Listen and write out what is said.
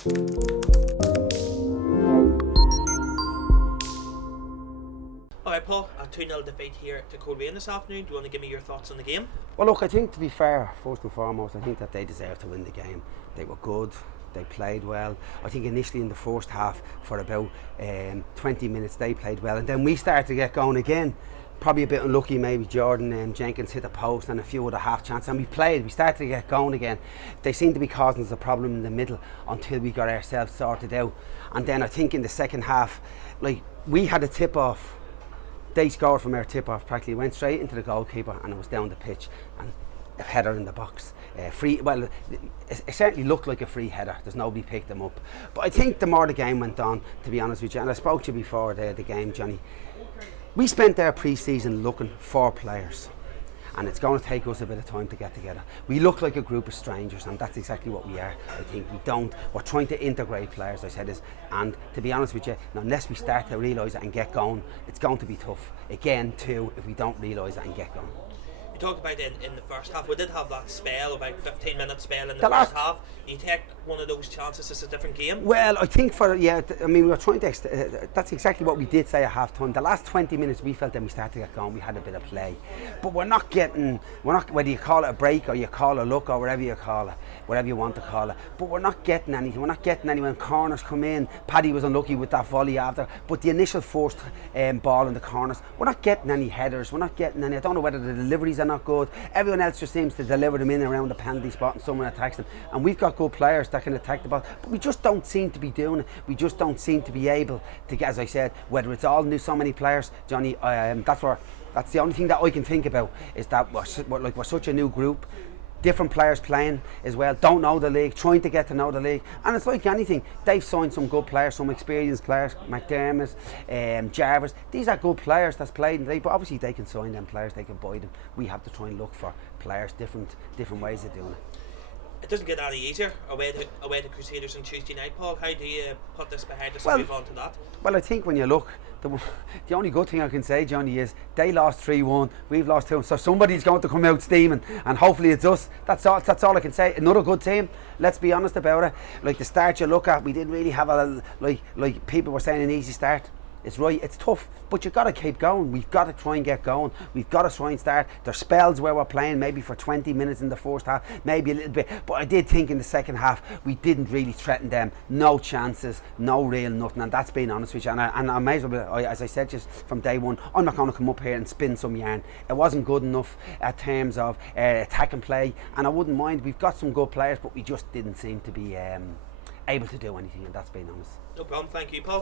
Alright Paul, a 2-0 defeat here to Coleraine this afternoon. Do you want to give me your thoughts on the game? Well look, I think to be fair, first and foremost, I think that they deserved to win the game. They were good, they played well. I think initially in the first half for about 20 minutes they played well, and then we started to get going again. Probably a bit unlucky, maybe Jordan and Jenkins hit the post and a few other half chances, and we started to get going again. They seemed to be causing us a problem in the middle until we got ourselves sorted out. And then I think in the second half, like, we had a tip off. They scored from our tip-off, practically went straight into the goalkeeper, and it was down the pitch, and a header in the box. Free. Well, it certainly looked like a free header. There's nobody picked them up. But I think the more the game went on, to be honest with you, and I spoke to you before the game, Johnny, we spent our pre-season looking for players, and it's going to take us a bit of time to get together. We look like a group of strangers, and that's exactly what we are. I think we're trying to integrate players, I said this, and to be honest with you, unless we start to realise it and get going, it's going to be tough again too if we don't realise it and get going. You talked about in the first half, we did have that spell, about 15-minute spell in the first half. You take one of those chances, it's a different game? Well, I think we were trying to, that's exactly what we did say at half time. The last 20 minutes we felt that we started to get going, we had a bit of play. But we're not, whether you call it a break or you call it a look or whatever you call it, whatever you want to call it, but we're not getting anything. We're not getting any when corners come in. Paddy was unlucky with that volley after, but the initial forced ball in the corners, we're not getting any headers, we're not getting any, I don't know whether the deliveries are not good. Everyone else just seems to deliver them in around the penalty spot and someone attacks them. And we've got good players that can attack the ball, but we just don't seem to be doing it. We just don't seem to be able to get, as I said, whether it's all new, so many players, Johnny, that's the only thing that I can think about, is that we're such a new group. Different players playing as well, don't know the league, trying to get to know the league, and it's like anything. They've signed some good players, some experienced players, McDermott, Jarvis. These are good players that's played in the league, but obviously they can sign them players, they can buy them. We have to try and look for players, different ways of doing it. It doesn't get any easier away to Crusaders on Tuesday night, Paul. How do you put this behind us and move on to that? Well, I think when you look, the only good thing I can say, Johnny, is they lost 3-1, we've lost 2, so somebody's going to come out steaming, and hopefully it's us. That's all I can say. Another good team, let's be honest about it. Like the start you look at, we didn't really have like people were saying, an easy start. It's right, it's tough, but you've got to keep going. We've got to try and get going. We've got to try and start. There's spells where we're playing maybe for 20 minutes in the first half, maybe a little bit, but I did think in the second half we didn't really threaten them. No chances, no real nothing, and that's being honest with you. And I may as well, as I said just from day one, I'm not going to come up here and spin some yarn. It wasn't good enough in terms of attack and play, and I wouldn't mind. We've got some good players, but we just didn't seem to be able to do anything, and that's being honest. No problem, thank you, Paul.